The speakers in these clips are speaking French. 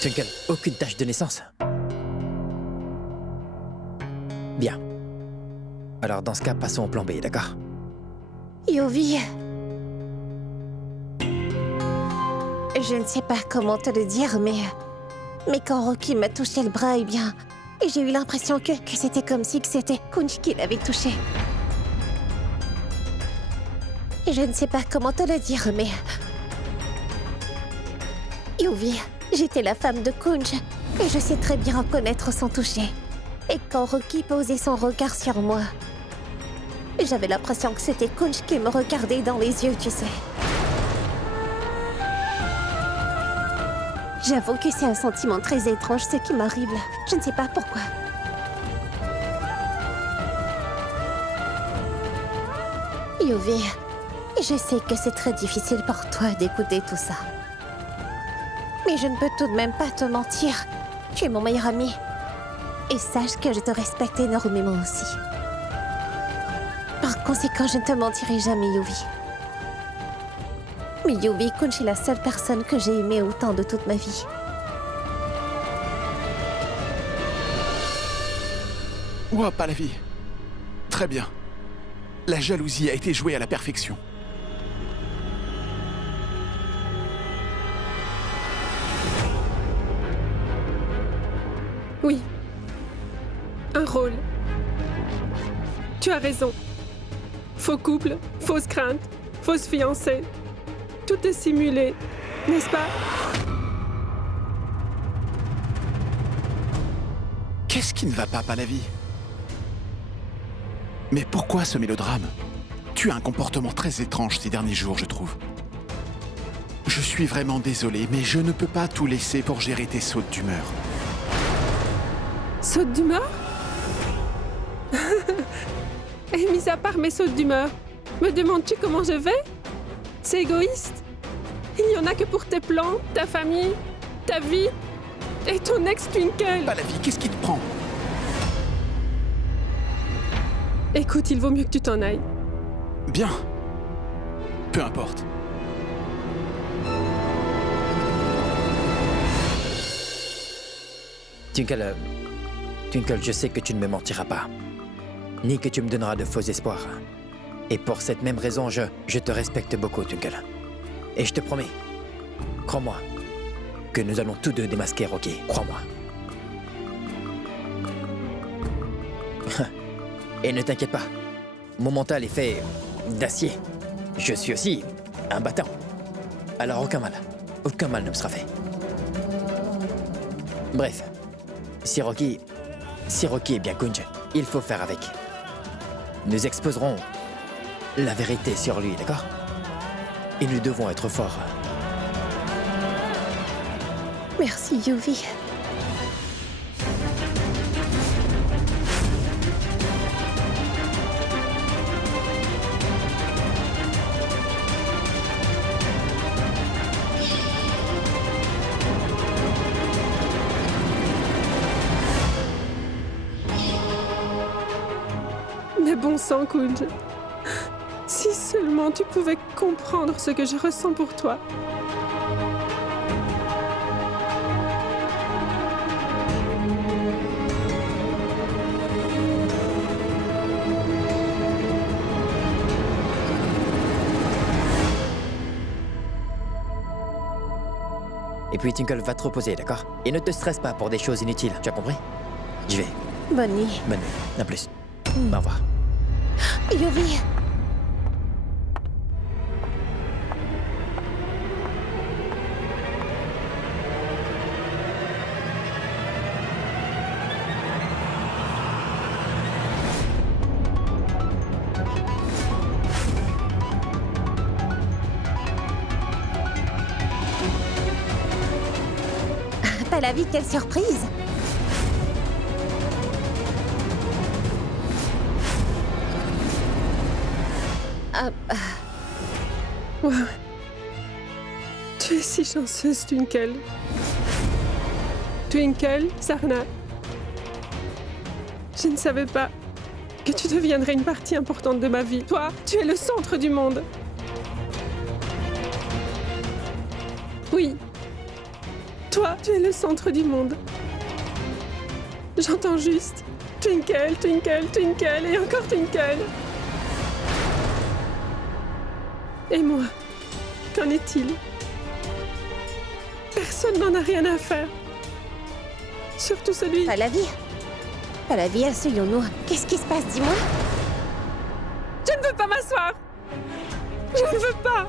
Twinkle, aucune tache de naissance. Bien. Alors dans ce cas, passons au plan B, d'accord? Yovi. Je ne sais pas comment te le dire, mais quand Rocky m'a touché le bras, eh bien, j'ai eu l'impression que c'était comme si que c'était Kunj qui l'avait touché. Je ne sais pas comment te le dire, mais... Yovi, j'étais la femme de Kunj, et je sais très bien reconnaître son toucher. Et quand Rocky posait son regard sur moi, j'avais l'impression que c'était Kunj qui me regardait dans les yeux, tu sais. J'avoue que c'est un sentiment très étrange ce qui m'arrive là. Je ne sais pas pourquoi. Yovi, je sais que c'est très difficile pour toi d'écouter tout ça. Mais je ne peux tout de même pas te mentir. Tu es mon meilleur ami. Et sache que je te respecte énormément aussi. Par conséquent, je ne te mentirai jamais, Yovi. Mais Yovi, Kunj est la seule personne que j'ai aimée autant de toute ma vie. Ouah, pas la vie. Très bien. La jalousie a été jouée à la perfection. Oui. Un rôle. Tu as raison. Faux couple, fausse crainte, fausse fiancée. Tout est simulé, n'est-ce pas? Qu'est-ce qui ne va pas la vie? Mais pourquoi ce mélodrame? Tu as un comportement très étrange ces derniers jours, je trouve. Je suis vraiment désolé, mais je ne peux pas tout laisser pour gérer tes sautes d'humeur. Saute d'humeur? Et mis à part mes sautes d'humeur, me demandes-tu comment je vais? C'est égoïste. Il n'y en a que pour tes plans, ta famille, ta vie et ton ex-Twinkle. Pas la vie, qu'est-ce qui te prend? Écoute, il vaut mieux que tu t'en ailles. Bien. Peu importe. Twinkle, je sais que tu ne me mentiras pas. Ni que tu me donneras de faux espoirs. Et pour cette même raison, je te respecte beaucoup, Twinkle. Et je te promets, crois-moi, que nous allons tous deux démasquer Rocky, crois-moi. Et ne t'inquiète pas, mon mental est fait d'acier. Je suis aussi un battant. Alors aucun mal ne me sera fait. Bref, si Rocky est bien Kunj, il faut faire avec. Nous exposerons la vérité sur lui, d'accord? Et nous devons être forts. Merci, Yovi. Mais bon sang, Kunj. Si seulement tu pouvais comprendre ce que je ressens pour toi. Et puis Twinkle va te reposer, d'accord? Et ne te stresse pas pour des choses inutiles, tu as compris? J'y vais. Bonne nuit. Bonne nuit. À plus. Au revoir. Yovi. Pas la vie, quelle surprise! Wow. Tu es si chanceuse, Twinkle. Twinkle, Sarna. Je ne savais pas que tu deviendrais une partie importante de ma vie. Toi, tu es le centre du monde. Oui. Toi, tu es le centre du monde. J'entends juste Twinkle, Twinkle, Twinkle et encore Twinkle. Et moi, qu'en est-il? Personne n'en a rien à faire. Surtout celui... Pas la vie. Pas la vie, asseyons-nous. Qu'est-ce qui se passe, dis-moi? Je ne veux pas m'asseoir. Je ne veux pas.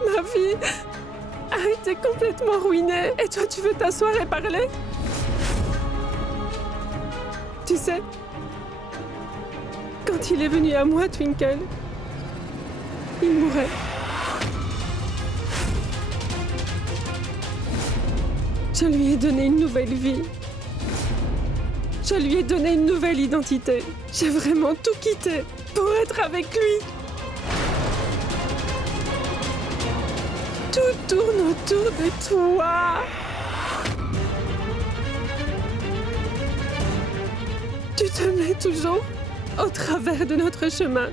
Ma vie a été complètement ruinée. Et toi, tu veux t'asseoir et parler? Tu sais, quand il est venu à moi, Twinkle, il mourait. Je lui ai donné une nouvelle vie. Je lui ai donné une nouvelle identité. J'ai vraiment tout quitté pour être avec lui. Tout tourne autour de toi. Tu te mets toujours au travers de notre chemin.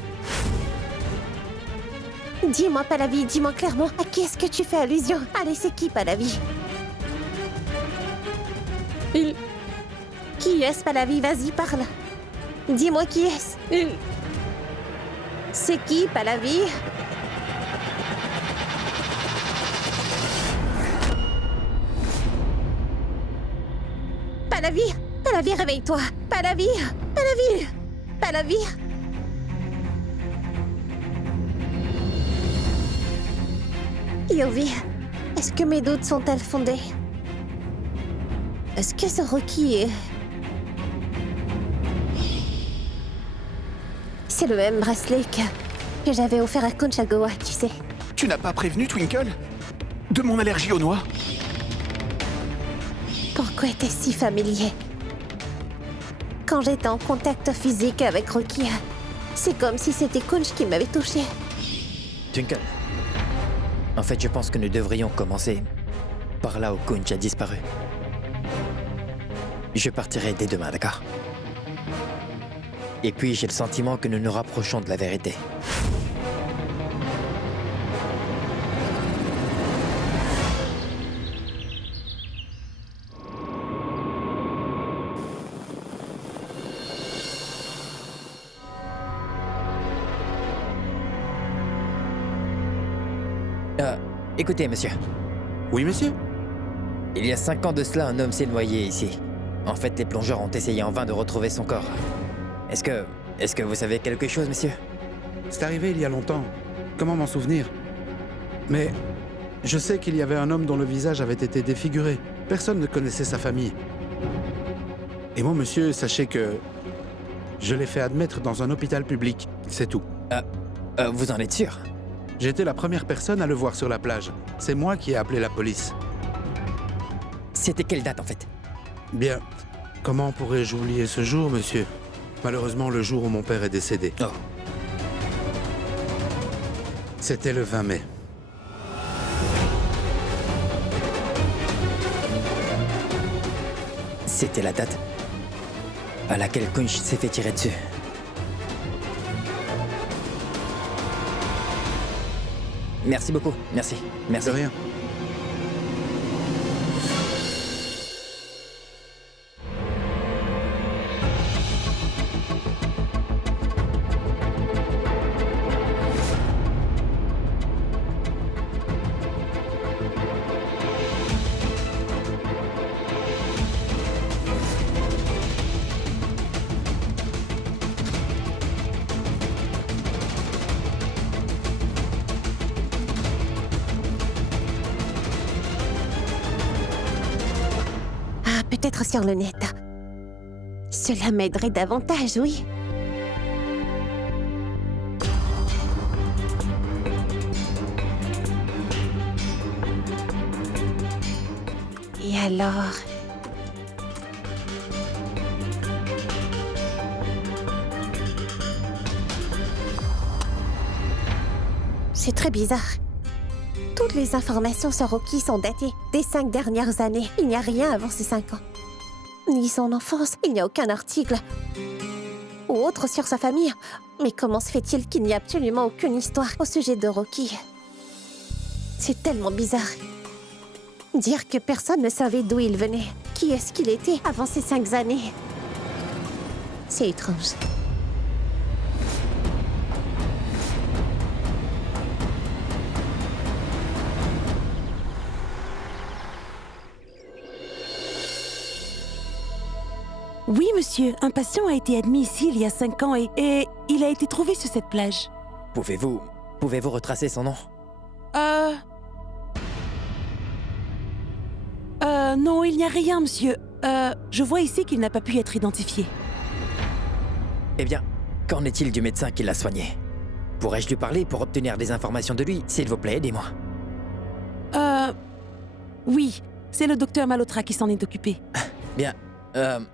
Dis-moi, Pallavi, dis-moi clairement, à qui est-ce que tu fais allusion? Allez, c'est qui, Pallavi? Il... Qui est-ce, Pallavi? Vas-y, parle. Dis-moi qui est-ce? il... C'est qui, Pallavi? Pallavi! Pallavi, réveille-toi! Pallavi! Pallavi! Pallavi! Yovi, est-ce que mes doutes sont-elles fondés? Est-ce que ce Rocky est... C'est le même bracelet que j'avais offert à Conchagawa, tu sais. Tu n'as pas prévenu, Twinkle? De mon allergie aux noix? Pourquoi était-ce si familier? Quand j'étais en contact physique avec Rocky, c'est comme si c'était Kunch qui m'avait touché. Twinkle. En fait, je pense que nous devrions commencer par là où Kunch a disparu. Je partirai dès demain, d'accord? Et puis, j'ai le sentiment que nous nous rapprochons de la vérité. Écoutez, monsieur. Oui, monsieur? Il y a 5 ans de cela, un homme s'est noyé ici. En fait, les plongeurs ont essayé en vain de retrouver son corps. Est-ce que vous savez quelque chose, monsieur? C'est arrivé il y a longtemps. Comment m'en souvenir? Mais je sais qu'il y avait un homme dont le visage avait été défiguré. Personne ne connaissait sa famille. Et moi, monsieur, sachez que je l'ai fait admettre dans un hôpital public. C'est tout. Vous en êtes sûr? J'étais la première personne à le voir sur la plage. C'est moi qui ai appelé la police. C'était quelle date, en fait? Bien, comment pourrais-je oublier ce jour, monsieur? Malheureusement, le jour où mon père est décédé. Oh. C'était le 20 mai. C'était la date à laquelle Kunch s'est fait tirer dessus. Merci beaucoup. Merci. Merci. De rien. Peut-être sur le net. Cela m'aiderait davantage, oui. Et alors... C'est très bizarre. Toutes les informations sur Rocky sont datées des 5 dernières années. Il n'y a rien avant ces 5 ans. Ni son enfance, il n'y a aucun article. Ou autre sur sa famille. Mais comment se fait-il qu'il n'y a absolument aucune histoire au sujet de Rocky? C'est tellement bizarre. Dire que personne ne savait d'où il venait. Qui est-ce qu'il était avant ces 5 années? C'est étrange. Oui, monsieur, un patient a été admis ici il y a 5 ans et il a été trouvé sur cette plage. Pouvez-vous retracer son nom? Non, il n'y a rien, monsieur. Je vois ici qu'il n'a pas pu être identifié. Eh bien, qu'en est-il du médecin qui l'a soigné? Pourrais-je lui parler pour obtenir des informations de lui? S'il vous plaît, aidez-moi. Oui, c'est le docteur Malhotra qui s'en est occupé. Bien,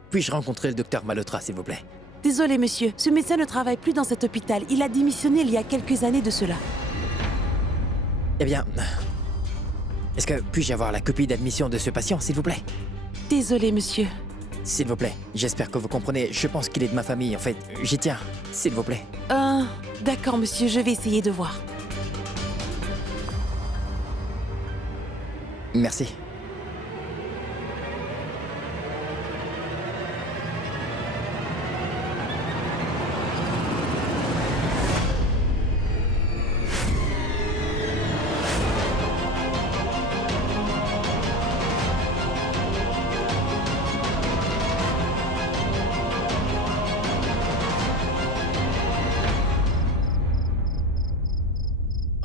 puis-je rencontrer le docteur Malhotra, s'il vous plaît? Désolé, monsieur, ce médecin ne travaille plus dans cet hôpital. Il a démissionné il y a quelques années de cela. Eh bien, est-ce que puis-je avoir la copie d'admission de ce patient, s'il vous plaît? Désolé, monsieur. S'il vous plaît, j'espère que vous comprenez. Je pense qu'il est de ma famille, en fait. J'y tiens, s'il vous plaît. D'accord, monsieur, je vais essayer de voir. Merci.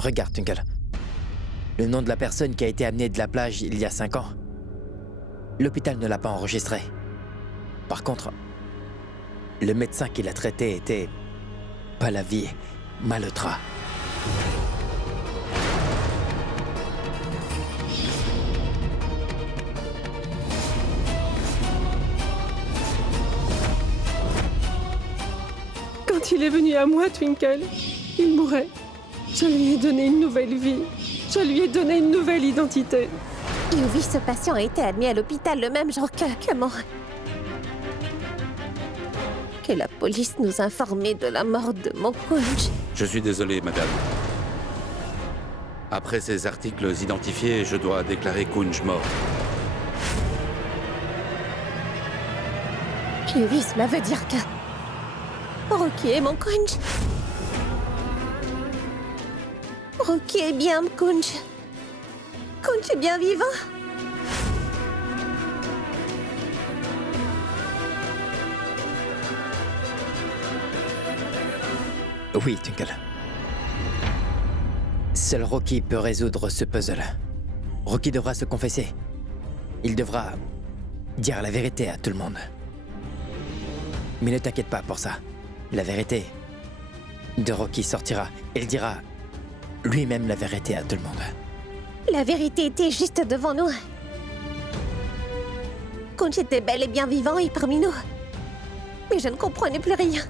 Regarde, Twinkle. Le nom de la personne qui a été amenée de la plage il y a 5 ans. L'hôpital ne l'a pas enregistré. Par contre, le médecin qui l'a traité était Pallavi Malhotra. Quand il est venu à moi, Twinkle, il mourait. Je lui ai donné une nouvelle vie. Je lui ai donné une nouvelle identité. Iovi, ce patient a été admis à l'hôpital le même jour que moi. Que la police nous a informés de la mort de mon coach. Je suis désolé, madame. Après ces articles identifiés, je dois déclarer Kunj mort. Iovi, cela veut dire que... Rocky est mon coach. Rocky est bien Kunj. Kunj est bien vivant. Oui, Twinkle. Seul Rocky peut résoudre ce puzzle. Rocky devra se confesser. Il devra dire la vérité à tout le monde. Mais ne t'inquiète pas pour ça. La vérité de Rocky sortira. Il dira lui-même la vérité à tout le monde. La vérité était juste devant nous. Kunj était bel et bien vivant et parmi nous. Mais je ne comprenais plus rien.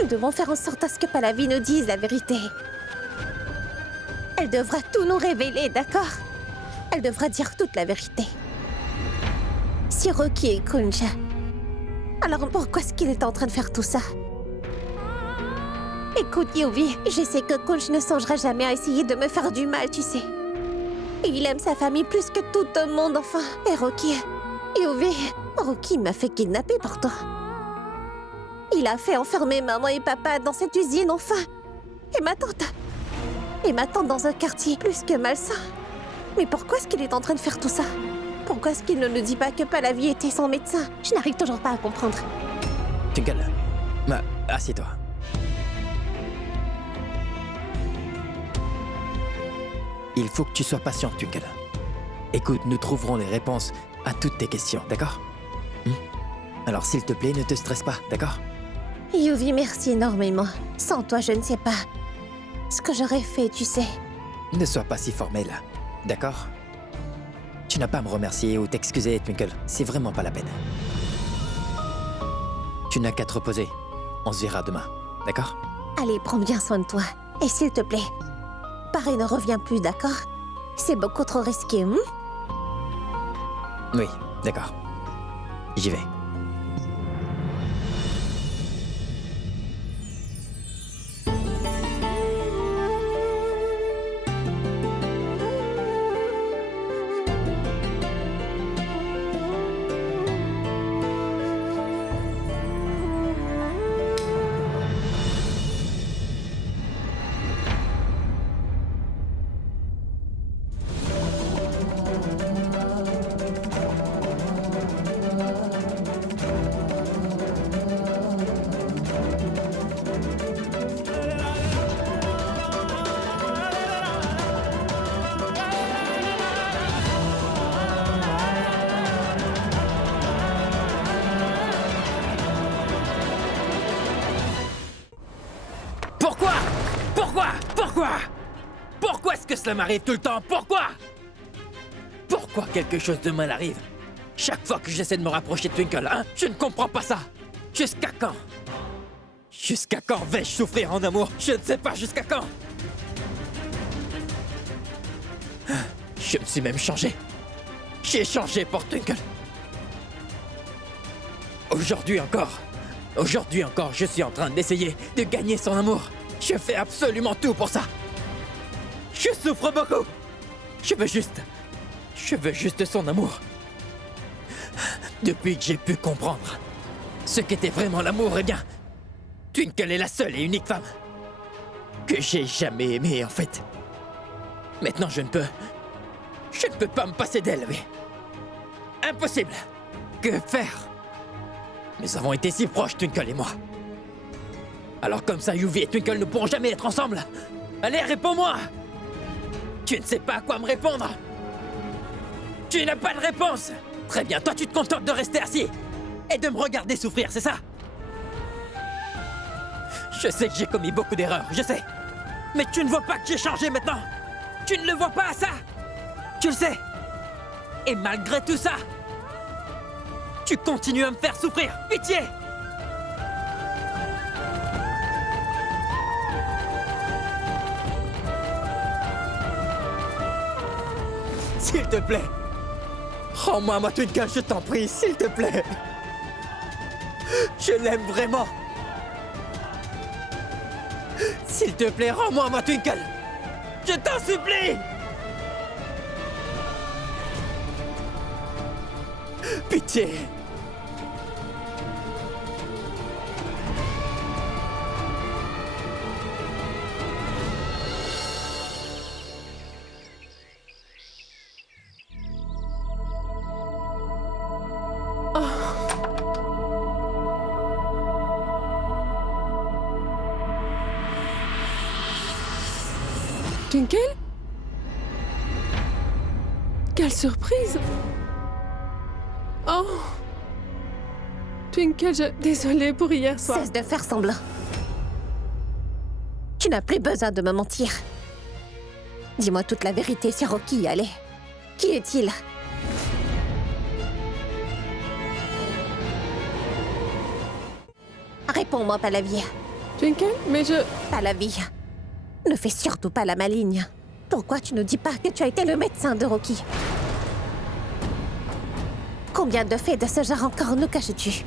Nous devons faire en sorte à ce que Pallavi nous dise la vérité. Elle devra tout nous révéler, d'accord? Elle devra dire toute la vérité. Si Rocky est Kunj, alors pourquoi est-ce qu'il est en train de faire tout ça? Écoute, Iovi, je sais que Kunj ne songera jamais à essayer de me faire du mal, tu sais. Et il aime sa famille plus que tout le monde, enfin. Et Rocky... Iovi, Rocky m'a fait kidnapper pour toi. Il a fait enfermer maman et papa dans cette usine, enfin. Et ma tante... Et ma tante dans un quartier plus que malsain. Mais pourquoi est-ce qu'il est en train de faire tout ça? Pourquoi est-ce qu'il ne nous dit pas que Pallavi était son médecin? Je n'arrive toujours pas à comprendre. Twinkle, assieds-toi. Il faut que tu sois patient, Twinkle. Écoute, nous trouverons les réponses à toutes tes questions, d'accord? Alors s'il te plaît, ne te stresse pas, d'accord? Iovi, merci énormément. Sans toi, je ne sais pas ce que j'aurais fait, tu sais. Ne sois pas si formel, d'accord? Tu n'as pas à me remercier ou t'excuser, Twinkle. C'est vraiment pas la peine. Tu n'as qu'à te reposer. On se verra demain, d'accord? Allez, prends bien soin de toi. Et s'il te plaît, Paris ne revient plus, d'accord? C'est beaucoup trop risqué, Oui, d'accord. J'y vais. Pourquoi? Pourquoi est-ce que cela m'arrive tout le temps? Pourquoi? Pourquoi quelque chose de mal arrive chaque fois que j'essaie de me rapprocher de Twinkle, hein? Je ne comprends pas ça. Jusqu'à quand? Jusqu'à quand vais-je souffrir en amour? Je ne sais pas jusqu'à quand. Je me suis même changé. J'ai changé pour Twinkle. Aujourd'hui encore, je suis en train d'essayer de gagner son amour. Je fais absolument tout pour ça. Je souffre beaucoup. Je veux juste son amour. Depuis que j'ai pu comprendre ce qu'était vraiment l'amour, eh bien, Twinkle est la seule et unique femme que j'ai jamais aimée, en fait. Maintenant, je ne peux pas me passer d'elle, oui. Impossible. Que faire? Nous avons été si proches, Twinkle et moi. Alors comme ça, Yuvi et Twinkle ne pourront jamais être ensemble. Allez, réponds-moi. Tu ne sais pas à quoi me répondre. Tu n'as pas de réponse. Très bien, toi tu te contentes de rester assis et de me regarder souffrir, c'est ça? Je sais que j'ai commis beaucoup d'erreurs, je sais. Mais tu ne vois pas que j'ai changé maintenant. Tu ne le vois pas, ça? Tu le sais. Et malgré tout ça, tu continues à me faire souffrir. Pitié! S'il te plaît, rends-moi ma Twinkle, je t'en prie, s'il te plaît. Je l'aime vraiment. S'il te plaît, rends-moi ma Twinkle. Je t'en supplie. Pitié. Twinkle? Quelle surprise! Oh! Twinkle, désolée pour hier soir. Cesse de faire semblant. Tu n'as plus besoin de me mentir. Dis-moi toute la vérité sur Rocky, allez. Qui est-il? Réponds-moi, Pallavi. Twinkle, mais je... Pallavi, ne fais surtout pas la maligne. Pourquoi tu ne dis pas que tu as été le médecin de Rocky? Combien de faits de ce genre encore nous caches-tu?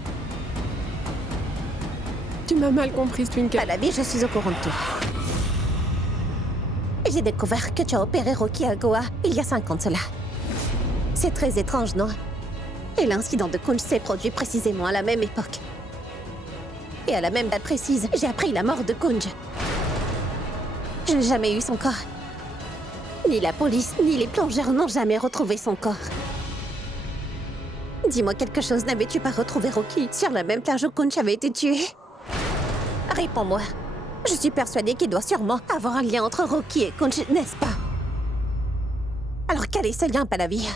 Tu m'as mal comprise, Twinkle. Pallavi, je suis au courant de tout. J'ai découvert que tu as opéré Rocky à Goa il y a 5 ans de cela. C'est très étrange, non? Et l'incident de Kunj s'est produit précisément à la même époque. Et à la même date précise, j'ai appris la mort de Kunj. Je n'ai jamais eu son corps. Ni la police, ni les plongeurs n'ont jamais retrouvé son corps. Dis-moi quelque chose, n'avais-tu pas retrouvé Rocky sur la même plage où Kunj avait été tué? Réponds-moi. Je suis persuadée qu'il doit sûrement avoir un lien entre Rocky et Kunj, n'est-ce pas? Alors quel est ce lien, Pallavi?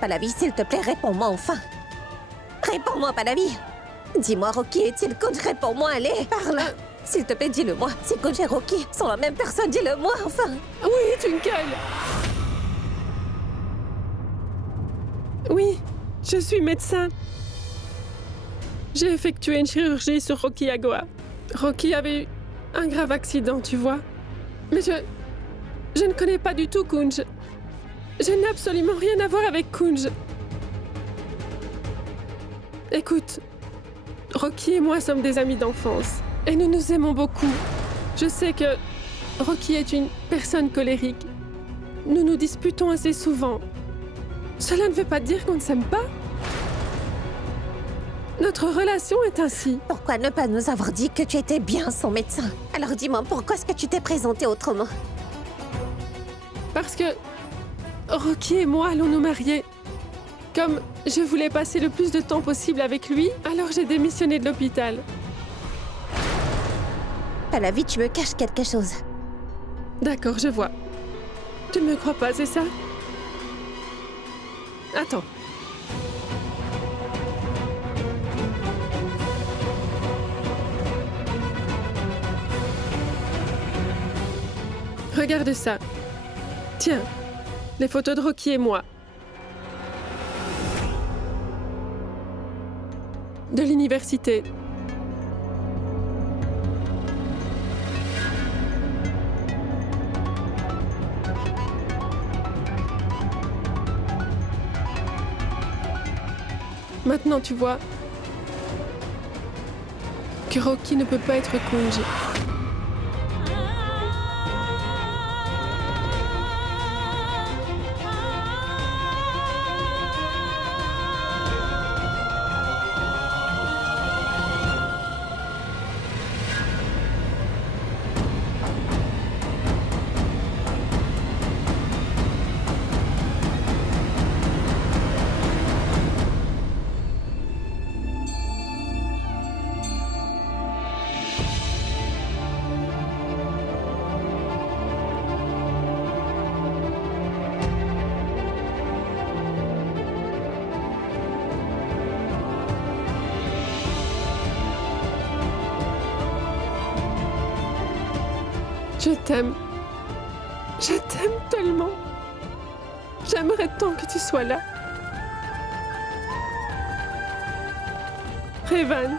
Pallavi, s'il te plaît, réponds-moi enfin. Réponds-moi, Pallavi. Dis-moi, Rocky est-il Kunj? Réponds-moi, allez, parle. S'il te plaît, dis-le-moi. Si Kunj et Rocky sont la même personne, dis-le-moi, enfin. Oui, Twinkle. Oui, je suis médecin. J'ai effectué une chirurgie sur Rocky à Goa. Rocky avait eu un grave accident, tu vois. Mais je ne connais pas du tout Kunj. Je n'ai absolument rien à voir avec Kunj. Écoute, Rocky et moi sommes des amis d'enfance. Et nous nous aimons beaucoup. Je sais que Rocky est une personne colérique. Nous nous disputons assez souvent. Cela ne veut pas dire qu'on ne s'aime pas. Notre relation est ainsi. Pourquoi ne pas nous avoir dit que tu étais bien son médecin? Alors dis-moi, pourquoi est-ce que tu t'es présenté autrement? Parce que Rocky et moi allons nous marier. Comme je voulais passer le plus de temps possible avec lui, alors j'ai démissionné de l'hôpital. Pallavi, tu me caches quelque chose. D'accord, je vois. Tu ne me crois pas, c'est ça? Attends. Regarde ça. Tiens, les photos de Rocky et moi. De l'université. Maintenant, tu vois que Rocky ne peut pas être Kunji. Je t'aime. Je t'aime tellement. J'aimerais tant que tu sois là. Revan.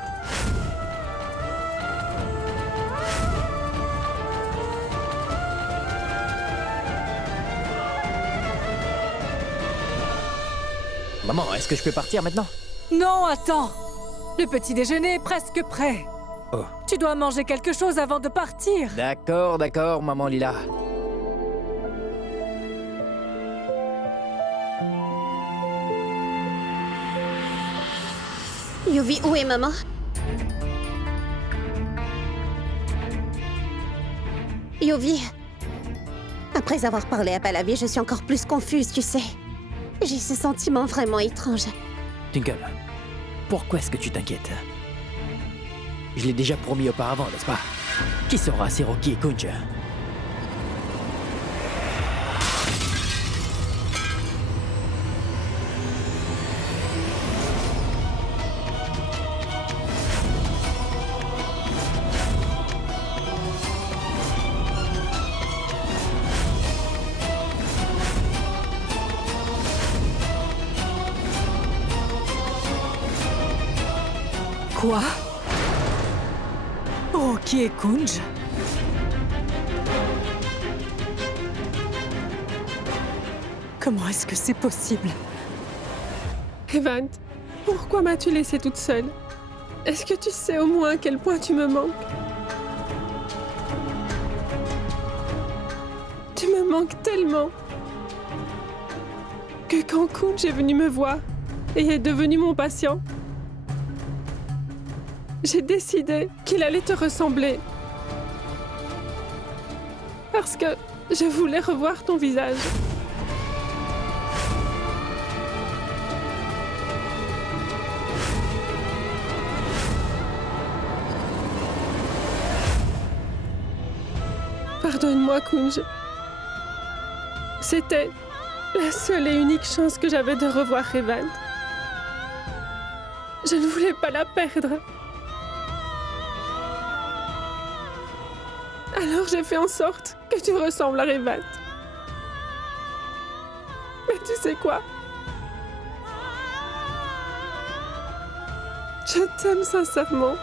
Maman, est-ce que je peux partir maintenant? Non, attends. Le petit déjeuner est presque prêt. Oh. Tu dois manger quelque chose avant de partir. D'accord, maman Lila. Yuvi, où est maman? Yuvi, après avoir parlé à Pallavi, je suis encore plus confuse, tu sais. J'ai ce sentiment vraiment étrange. Twinkle, pourquoi est-ce que tu t'inquiètes? Je l'ai déjà promis auparavant, n'est-ce pas? Qui saura si Rocky et Kunj? Quoi? Rocky et Kunj? Comment est-ce que c'est possible? Revan, pourquoi m'as-tu laissée toute seule? Est-ce que tu sais au moins à quel point tu me manques? Tu me manques tellement que quand Kunj est venu me voir et est devenu mon patient, j'ai décidé qu'il allait te ressembler. Parce que je voulais revoir ton visage. Pardonne-moi, Kunj. C'était la seule et unique chance que j'avais de revoir Revan. Je ne voulais pas la perdre. Alors j'ai fait en sorte que tu ressembles à Revan. Mais tu sais quoi? Je t'aime sincèrement.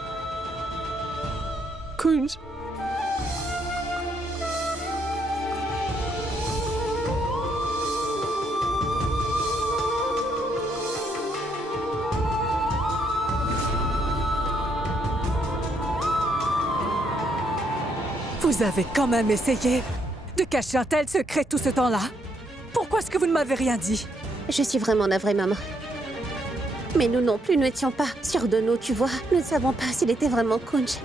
Kunj. Vous avez quand même essayé de cacher un tel secret tout ce temps-là. Pourquoi est-ce que vous ne m'avez rien dit? Je suis vraiment navrée, maman. Mais nous non plus n'étions pas sûrs de nous, tu vois. Nous ne savons pas s'il était vraiment Kunj.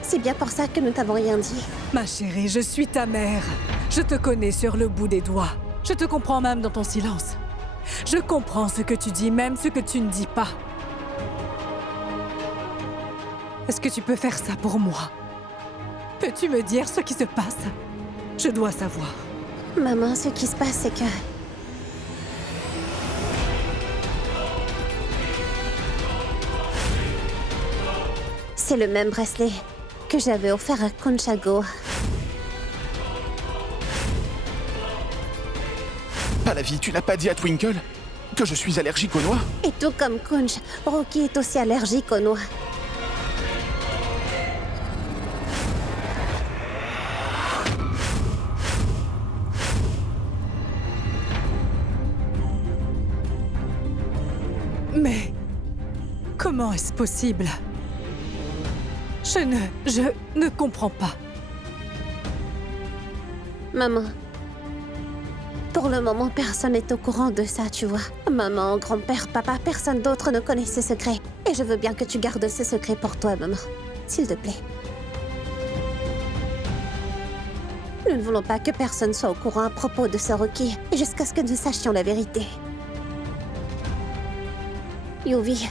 C'est bien pour ça que nous t'avons rien dit. Ma chérie, je suis ta mère. Je te connais sur le bout des doigts. Je te comprends même dans ton silence. Je comprends ce que tu dis, même ce que tu ne dis pas. Est-ce que tu peux faire ça pour moi? Peux-tu me dire ce qui se passe? Je dois savoir. Maman, ce qui se passe, c'est que... C'est le même bracelet que j'avais offert à Kunchago. Pas la vie, tu n'as pas dit à Twinkle que je suis allergique aux noix? Et tout comme Kunj, Rocky est aussi allergique aux noix. Mais comment est-ce possible? Je ne comprends pas. Maman, pour le moment, personne n'est au courant de ça, tu vois. Maman, grand-père, papa, personne d'autre ne connaît ce secret. Et je veux bien que tu gardes ce secret pour toi, maman. S'il te plaît. Nous ne voulons pas que personne soit au courant à propos de ce Rocky, jusqu'à ce que nous sachions la vérité. Yuvi,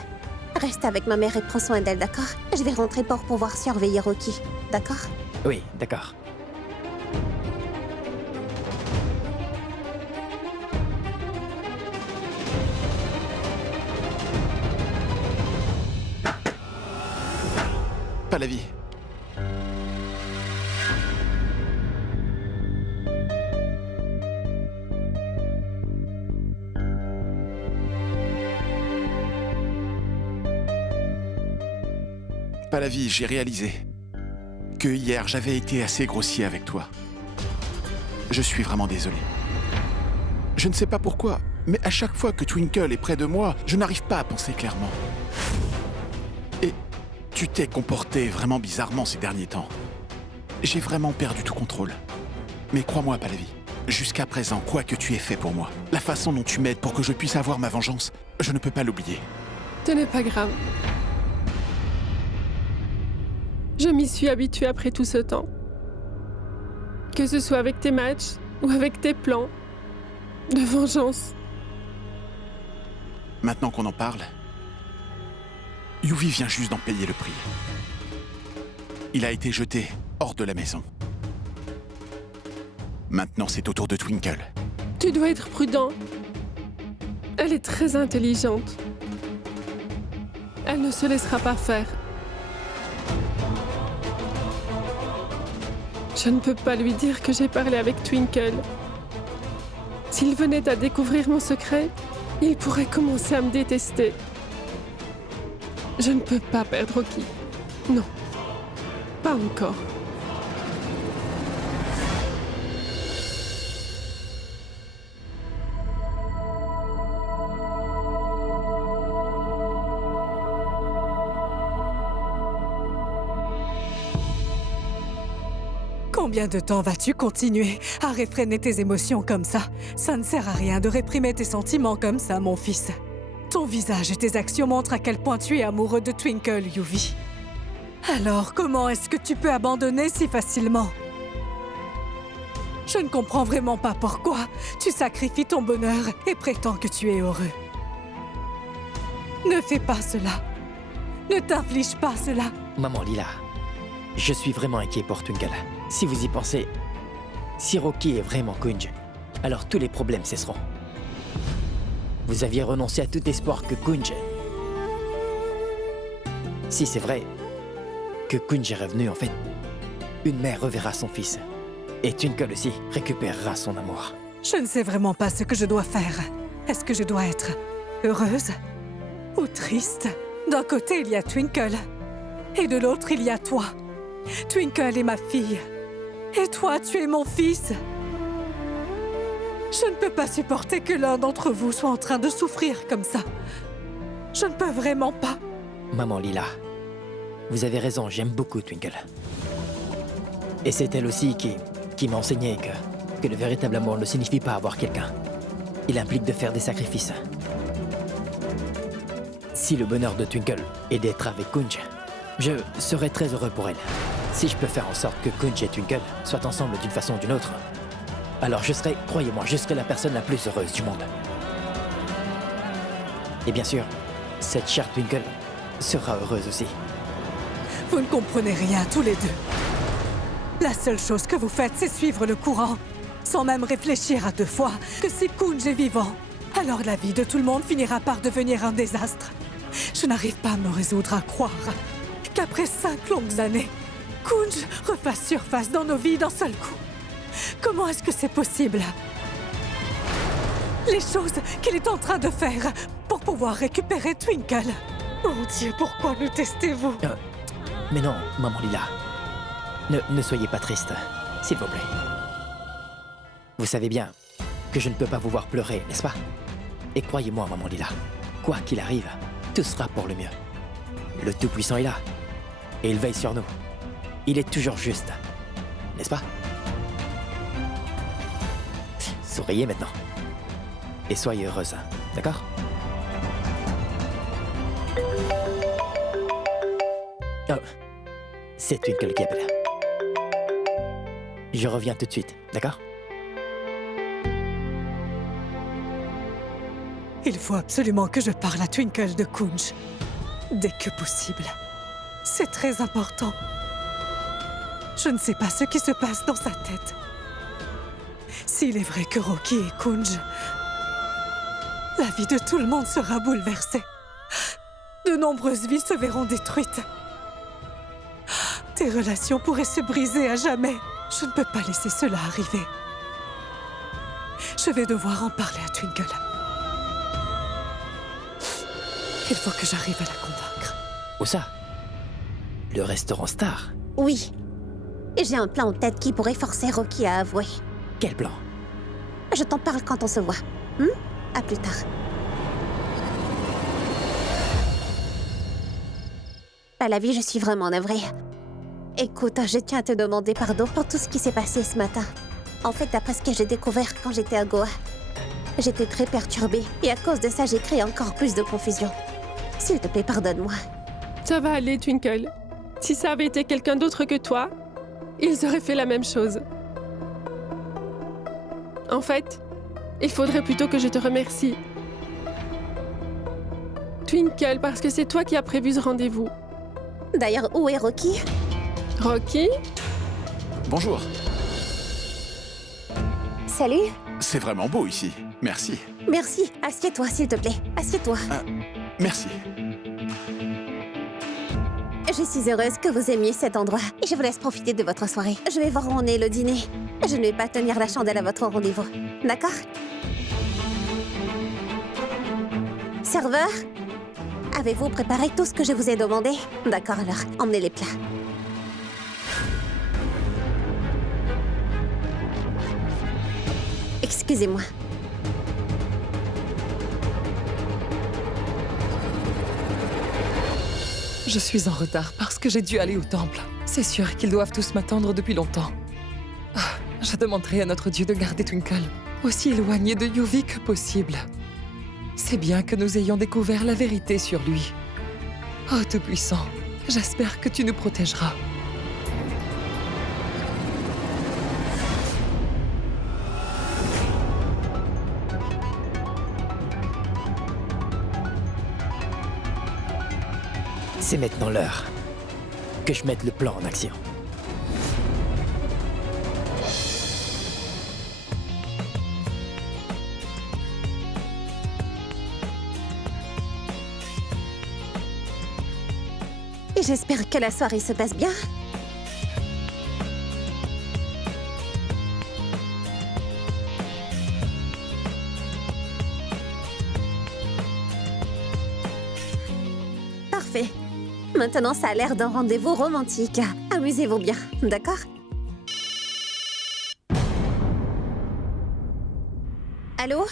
reste avec ma mère et prends soin d'elle, d'accord? Je vais rentrer pour pouvoir surveiller Rocky, d'accord? Oui, d'accord. Pas la vie. Pas la vie, j'ai réalisé que hier j'avais été assez grossier avec toi. Je suis vraiment désolé. Je ne sais pas pourquoi, mais à chaque fois que Twinkle est près de moi, je n'arrive pas à penser clairement. Et tu t'es comporté vraiment bizarrement ces derniers temps. J'ai vraiment perdu tout contrôle. Mais crois-moi, Pallavi, jusqu'à présent, quoi que tu aies fait pour moi, la façon dont tu m'aides pour que je puisse avoir ma vengeance, je ne peux pas l'oublier. Ce n'est pas grave. Je m'y suis habituée après tout ce temps. Que ce soit avec tes matchs ou avec tes plans de vengeance. Maintenant qu'on en parle, Yuvi vient juste d'en payer le prix. Il a été jeté hors de la maison. Maintenant, c'est au tour de Twinkle. Tu dois être prudent. Elle est très intelligente. Elle ne se laissera pas faire. Je ne peux pas lui dire que j'ai parlé avec Twinkle. S'il venait à découvrir mon secret, il pourrait commencer à me détester. Je ne peux pas perdre Rocky. Non, pas encore. Combien de temps vas-tu continuer à réfréner tes émotions comme ça? Ça ne sert à rien de réprimer tes sentiments comme ça, mon fils. Ton visage et tes actions montrent à quel point tu es amoureux de Twinkle, Yuvi. Alors, comment est-ce que tu peux abandonner si facilement? Je ne comprends vraiment pas pourquoi tu sacrifies ton bonheur et prétends que tu es heureux. Ne fais pas cela. Ne t'inflige pas cela. Maman Lila, je suis vraiment inquiet pour Twinkle. Si vous y pensez, si Rocky est vraiment Kunj, alors tous les problèmes cesseront. Vous aviez renoncé à tout espoir que Kunj... Si c'est vrai que Kunj est revenu, en fait, une mère reverra son fils. Et Twinkle aussi récupérera son amour. Je ne sais vraiment pas ce que je dois faire. Est-ce que je dois être heureuse ou triste? D'un côté, il y a Twinkle. Et de l'autre, il y a toi. Twinkle est ma fille. Et toi, tu es mon fils. Je ne peux pas supporter que l'un d'entre vous soit en train de souffrir comme ça. Je ne peux vraiment pas. Maman Lila, vous avez raison, j'aime beaucoup Twinkle. Et c'est elle aussi qui m'a enseigné que le véritable amour ne signifie pas avoir quelqu'un. Il implique de faire des sacrifices. Si le bonheur de Twinkle est d'être avec Kunj, je serai très heureux pour elle. Si je peux faire en sorte que Kunj et Twinkle soient ensemble d'une façon ou d'une autre, alors je serai, croyez-moi, je serai la personne la plus heureuse du monde. Et bien sûr, cette chère Twinkle sera heureuse aussi. Vous ne comprenez rien tous les deux. La seule chose que vous faites, c'est suivre le courant, sans même réfléchir à deux fois que si Kunj est vivant, alors la vie de tout le monde finira par devenir un désastre. Je n'arrive pas à me résoudre à croire qu'après 5 longues années, Kunj refasse surface dans nos vies d'un seul coup. Comment est-ce que c'est possible? les choses qu'il est en train de faire pour pouvoir récupérer Twinkle. Oh Dieu, pourquoi nous testez-vous? Mais non, maman Lila. Ne soyez pas triste, s'il vous plaît. Vous savez bien que je ne peux pas vous voir pleurer, n'est-ce pas? Et croyez-moi, maman Lila, quoi qu'il arrive, tout sera pour le mieux. Le Tout-Puissant est là, et il veille sur nous. Il est toujours juste, n'est-ce pas? Souriez maintenant. Et soyez heureuse, d'accord? Oh, c'est Twinkle qui appelle. Je reviens tout de suite, d'accord? Il faut absolument que je parle à Twinkle de Kunj. Dès que possible. C'est très important. Je ne sais pas ce qui se passe dans sa tête. S'il est vrai que Rocky est Kunj, la vie de tout le monde sera bouleversée. De nombreuses vies se verront détruites. Tes relations pourraient se briser à jamais. Je ne peux pas laisser cela arriver. Je vais devoir en parler à Twinkle. Il faut que j'arrive à la convaincre. Où ça? Le restaurant Star? Oui. Et j'ai un plan en tête qui pourrait forcer Rocky à avouer. Quel plan? Je t'en parle quand on se voit. À plus tard. À la vie, je suis vraiment navrée. Écoute, je tiens à te demander pardon pour tout ce qui s'est passé ce matin. En fait, d'après ce que j'ai découvert quand j'étais à Goa, j'étais très perturbée. Et à cause de ça, j'ai créé encore plus de confusion. S'il te plaît, pardonne-moi. Ça va aller, Twinkle. Si ça avait été quelqu'un d'autre que toi, ils auraient fait la même chose. En fait, il faudrait plutôt que je te remercie. Twinkle, parce que c'est toi qui as prévu ce rendez-vous. D'ailleurs, où est Rocky? Rocky? Bonjour. Salut. C'est vraiment beau ici. Merci. Merci. Assieds-toi, s'il te plaît. Assieds-toi. Merci. Je suis heureuse que vous aimiez cet endroit. Et je vous laisse profiter de votre soirée. Je vais voir où en est le dîner. Je ne vais pas tenir la chandelle à votre rendez-vous. D'accord? Serveur? Avez-vous préparé tout ce que je vous ai demandé? D'accord alors, emmenez les plats. Excusez-moi. Je suis en retard parce que j'ai dû aller au temple. C'est sûr qu'ils doivent tous m'attendre depuis longtemps. Je demanderai à notre Dieu de garder Twinkle aussi éloigné de Yuvi que possible. C'est bien que nous ayons découvert la vérité sur lui. Oh Tout-Puissant, j'espère que tu nous protégeras. C'est maintenant l'heure que je mette le plan en action. Et j'espère que la soirée se passe bien. Parfait. Maintenant, ça a l'air d'un rendez-vous romantique. Amusez-vous bien, d'accord? Allô?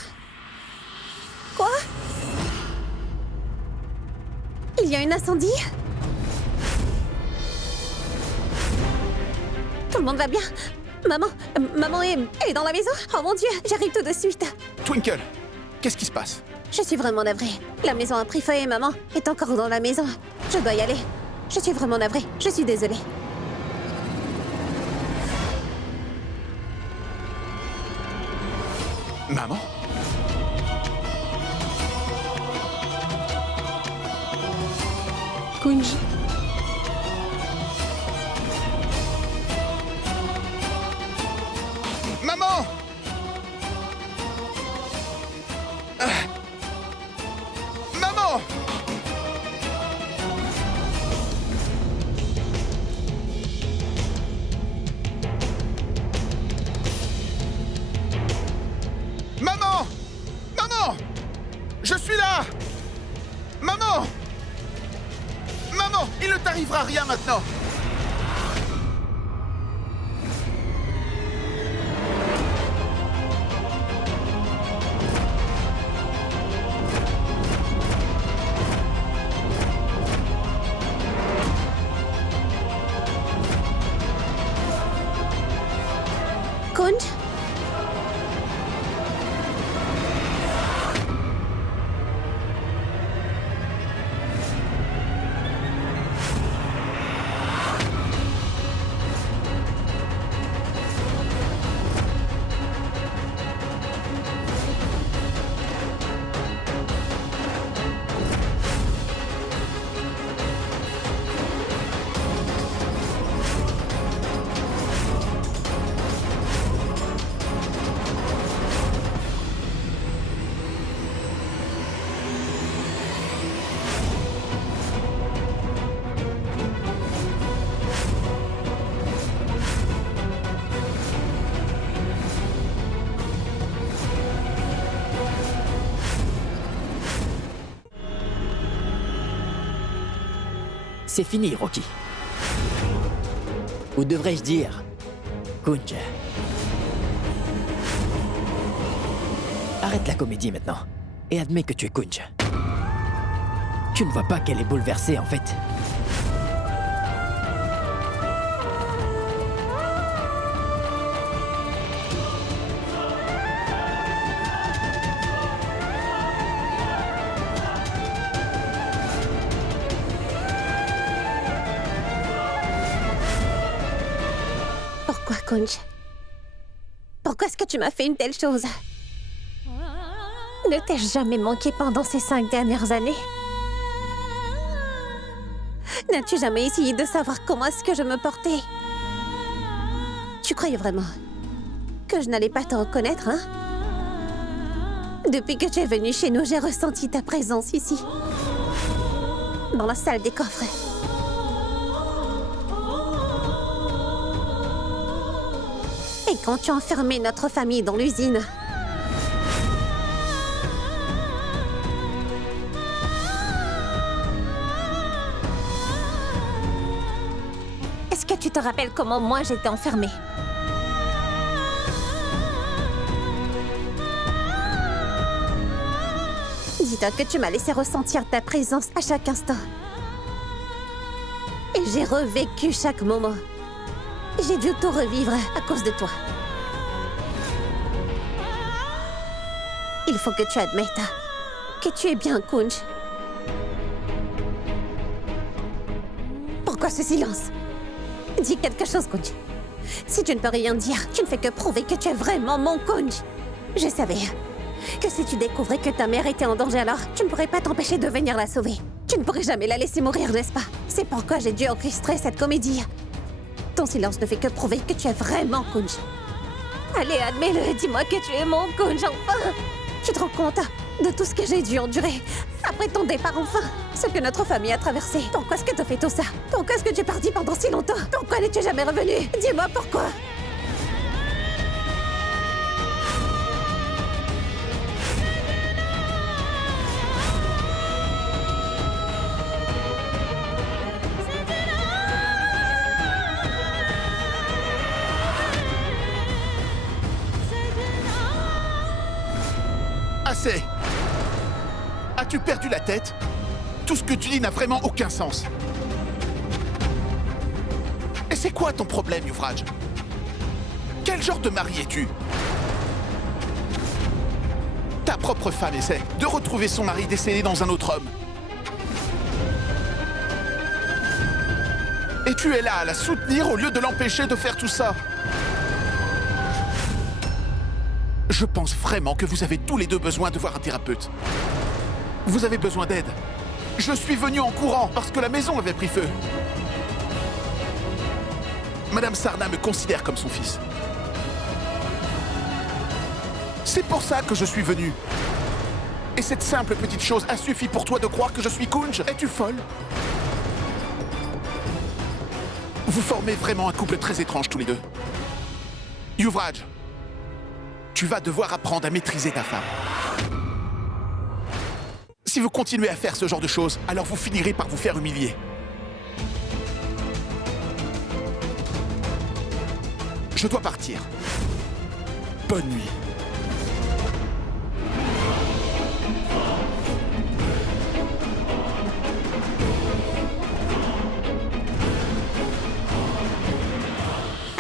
Quoi? Il y a un incendie? Tout le monde va bien? Maman est dans la maison? Oh mon Dieu, j'arrive tout de suite. Twinkle, qu'est-ce qui se passe? Je suis vraiment navrée. La maison a pris feu et maman est encore dans la maison. Je dois y aller. Je suis vraiment navrée. Je suis désolée. Maman? Kunj. Maman! Maman! Maman! à rien maintenant. Kunj? C'est fini, Rocky. Ou devrais-je dire, Kunj. Arrête la comédie maintenant et admets que tu es Kunj. Tu ne vois pas qu'elle est bouleversée en fait. Pourquoi, Kunj? Pourquoi est-ce que tu m'as fait une telle chose? Ne t'ai-je jamais manqué pendant ces 5 dernières années? N'as-tu jamais essayé de savoir comment est-ce que je me portais? Tu croyais vraiment que je n'allais pas te reconnaître, hein? Depuis que tu es venu chez nous, j'ai ressenti ta présence ici. Dans la salle des coffres. Et quand tu as enfermé notre famille dans l'usine. Est-ce que tu te rappelles comment moi j'étais enfermée? Dis-toi que tu m'as laissé ressentir ta présence à chaque instant. Et j'ai revécu chaque moment. J'ai dû tout revivre à cause de toi. Il faut que tu admettes que tu es bien Kunj. Pourquoi ce silence? Dis quelque chose, Kunj. Si tu ne peux rien dire, tu ne fais que prouver que tu es vraiment mon Kunj. Je savais que si tu découvrais que ta mère était en danger, alors tu ne pourrais pas t'empêcher de venir la sauver. Tu ne pourrais jamais la laisser mourir, n'est-ce pas? C'est pourquoi j'ai dû orchestrer cette comédie. Ton silence ne fait que prouver que tu es vraiment Kunj. Allez, admets-le, dis-moi que tu es mon Kunj, enfin! Tu te rends compte de tout ce que j'ai dû endurer après ton départ, enfin? Ce que notre famille a traversé. Pourquoi est-ce que tu as fait tout ça? Pourquoi est-ce que tu es parti pendant si longtemps? Pourquoi n'es-tu jamais revenu? Dis-moi pourquoi! Assez! As-tu perdu la tête? Tout ce que tu dis n'a vraiment aucun sens. Et c'est quoi ton problème, Yuvraj? Quel genre de mari es-tu? Ta propre femme essaie de retrouver son mari décédé dans un autre homme. Et tu es là à la soutenir au lieu de l'empêcher de faire tout ça. Je pense vraiment que vous avez tous les deux besoin de voir un thérapeute. Vous avez besoin d'aide. Je suis venu en courant parce que la maison avait pris feu. Madame Sarna me considère comme son fils. C'est pour ça que je suis venu. Et cette simple petite chose a suffi pour toi de croire que je suis Kunj? Es-tu folle? Vous formez vraiment un couple très étrange tous les deux. Yuvraj, tu vas devoir apprendre à maîtriser ta femme. Si vous continuez à faire ce genre de choses, alors vous finirez par vous faire humilier. Je dois partir. Bonne nuit.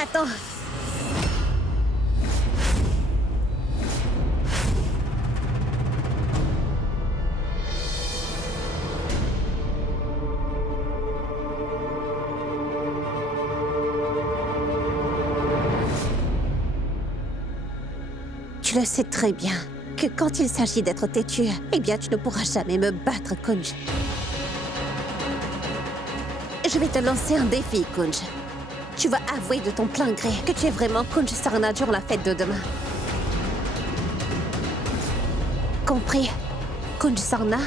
Attends. Tu le sais très bien que quand il s'agit d'être têtu, eh bien tu ne pourras jamais me battre, Kunj. Je vais te lancer un défi, Kunj. Tu vas avouer de ton plein gré que tu es vraiment Kunj Sarna durant la fête de demain. Compris, Kunj Sarna?